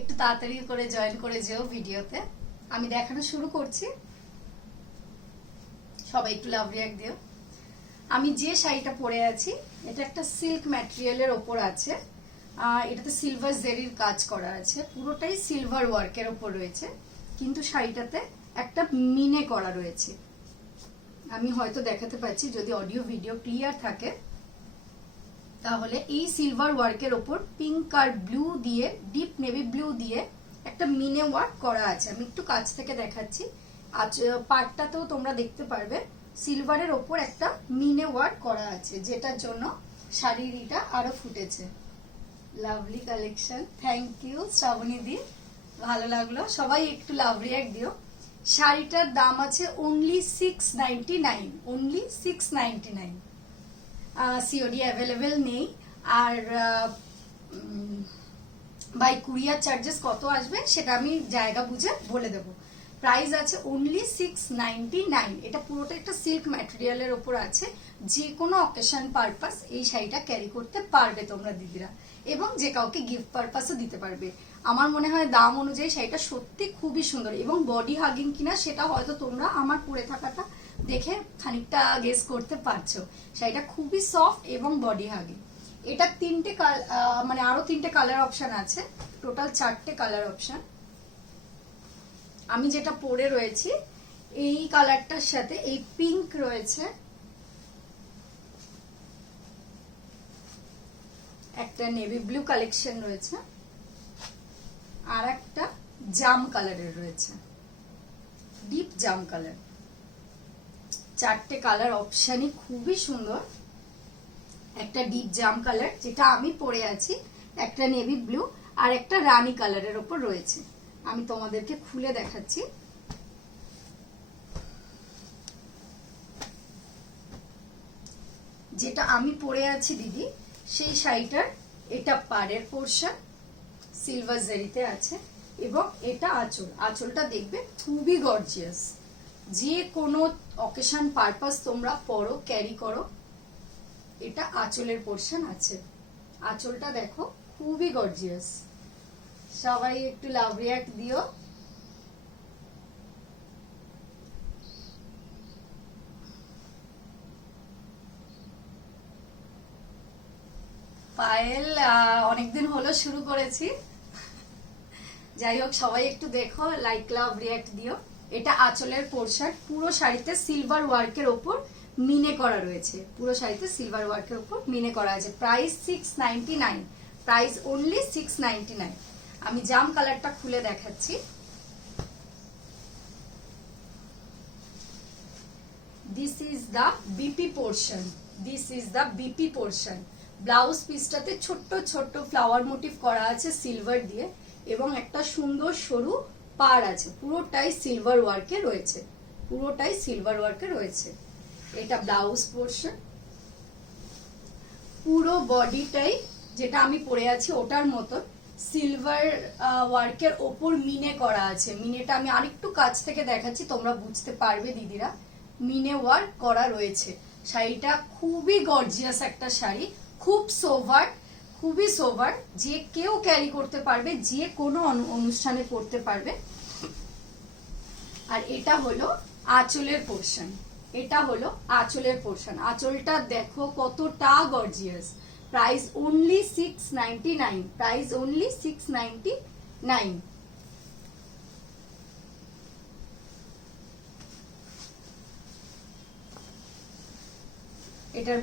একটু তাড়াতাড়ি করে জয়েন করে যেও ভিডিওতে। আমি দেখানো শুরু করছি, সবাই একটু লাভ রিয়াক্ট দিও। আমি যে শাড়িটা পরে আছি এটা একটা সিল্ক ম্যাটেরিয়ালের ওপর আছে, এটাতে সিলভার জেরির কাজ করা আছে, পুরোটাই সিলভার ওয়ার্কের ওপর রয়েছে, কিন্তু শাড়িটাতে একটা মিনে করা রয়েছে। আমি হয়তো দেখাতে পাচ্ছি, যদি অডিও ভিডিও ক্লিয়ার থাকে তাহলে এই সিলভার ওয়ার্কের ওপর পিঙ্ক আর ব্লু দিয়ে, ডিপ নেভি ব্লু দিয়ে একটা মিনে ওয়ার্ক করা আছে। আমি একটু কাছ থেকে দেখাচ্ছি, আজ পার্টটাতেও তোমরা দেখতে পারবে সিলভারের ওপর একটা মিনে ওয়ার্ক করা আছে, যেটার জন্য শাড়িটা আরো ফুটেছে। Lovely collection, thank you Shraboni দি, ভালো লাগলো। সবাই একটু লাভ রিয়াক্ট দিও। শাড়িটার দাম আছে অনলি 699, অনলি 699। সিওডি অ্যাভেলেবেল নেই, আর বাই কুরিয়ার চার্জেস কত আসবে সেটা আমি জায়গা বুঝে বলে দেব। প্রাইস আছে অনলি 699। এটা পুরোটা একটা সিল্ক ম্যাটেরিয়ালের ওপর আছে, যে কোনো অকেশন পারপাস এই শাড়িটা ক্যারি করতে পারবে তোমরা দিদিরা, এবং যে কাউকে গিফট পারপাসও দিতে পারবে। আমার মনে হয় দাম অনুযায়ী শাড়িটা সত্যি খুবই সুন্দর, এবং বডি হাগিং কিনা সেটা হয়তো তোমরা আমার পরে থাকাটা দেখে খানিকটা গেস করতে পারছো। শাড়িটা খুবই সফট এবং বডি হাগিং। এটা তিনটে মানে আরো তিনটে কালার অপশন আছে, টোটাল 4টে কালার অপশন। আমি যেটা পরে রয়েছি এই কালারটার সাথে এই পিঙ্ক রয়েছে, একটা নেভি ব্লু কালেকশন রয়েছে, আর একটা জাম কালারের রয়েছে, ডিপ জাম কালার। 4টে কালার অপশনই খুবই সুন্দর। একটা ডিপ জাম কালার যেটা আমি পরে আছি, একটা নেভি ব্লু, আর একটা রানী কালারের ওপর রয়েছে। আমি তোমাদেরকে খুলে দেখাচ্ছি। যেটা আমি পরে আছি দিদি, সেই শাড়িটার এটা পাড়ের পোর্শন সিলভার জারিতে আছে, এবং এটা আঁচল। আঁচলটা দেখবে খুবই গর্জিয়াস, যে কোনো অকেশন পারপাস তোমরা পরো, ক্যারি করো, এটা আঁচলের পোর্শন আছে। আঁচলটা দেখো খুবই গর্জিয়াস। সবাই একটু লাভ রিয়াক্ট দিও। পায়েল অনেকদিন হলো শুরু করেছি, যাই হোক সবাই একটু দেখো, লাইক লাভ রিয়াক্ট দিও। এটা আঁচলের পোর্শন, পুরো শাড়িতে সিলভার ওয়ার্কের ওপর মিনে করা রয়েছে, পুরো শাড়িতে সিলভার ওয়ার্কের ওপর মিনে করা আছে। Price 699, price only 699। আমি জাম কালারটা খুলে দেখাচ্ছি। This is the BP portion, this is the BP portion. Blouse পিসটাতে ছোট্ট ছোট্ট ফ্লাওয়ার মোটিভ করা আছে সিলভার দিয়ে, এবং একটা সুন্দর সরু পাড় আছে, পুরোটাই সিলভার ওয়ার্কে রয়েছে, পুরোটাই সিলভার ওয়ার্কে রয়েছে। এটা ব্লাউজ পোর্শন। পুরো বডিটাই যেটা আমি পরে আছি ওটার মতো সিলভার ওয়ার্কের ওপর মিনে করা আছে। মিনেটা আমি আরেকটু কাছ থেকে দেখাচ্ছি, তোমরা বুঝতে পারবে দিদিরা, মিনে ওয়ার্ক করা রয়েছে। শাড়িটা খুবই গর্জিয়াস একটা শাড়ি, খুব সোভার, খুবই সোভার, যে কেউ ক্যারি করতে পারবে, যে কোনো অনুষ্ঠানে পড়তে পারবে। আর এটা হলো আঁচলের পোর্শন, এটা হলো আঁচলের পোর্শন। আঁচলটা দেখো কতটা gorgeous. Price only 699, price only 699। এটার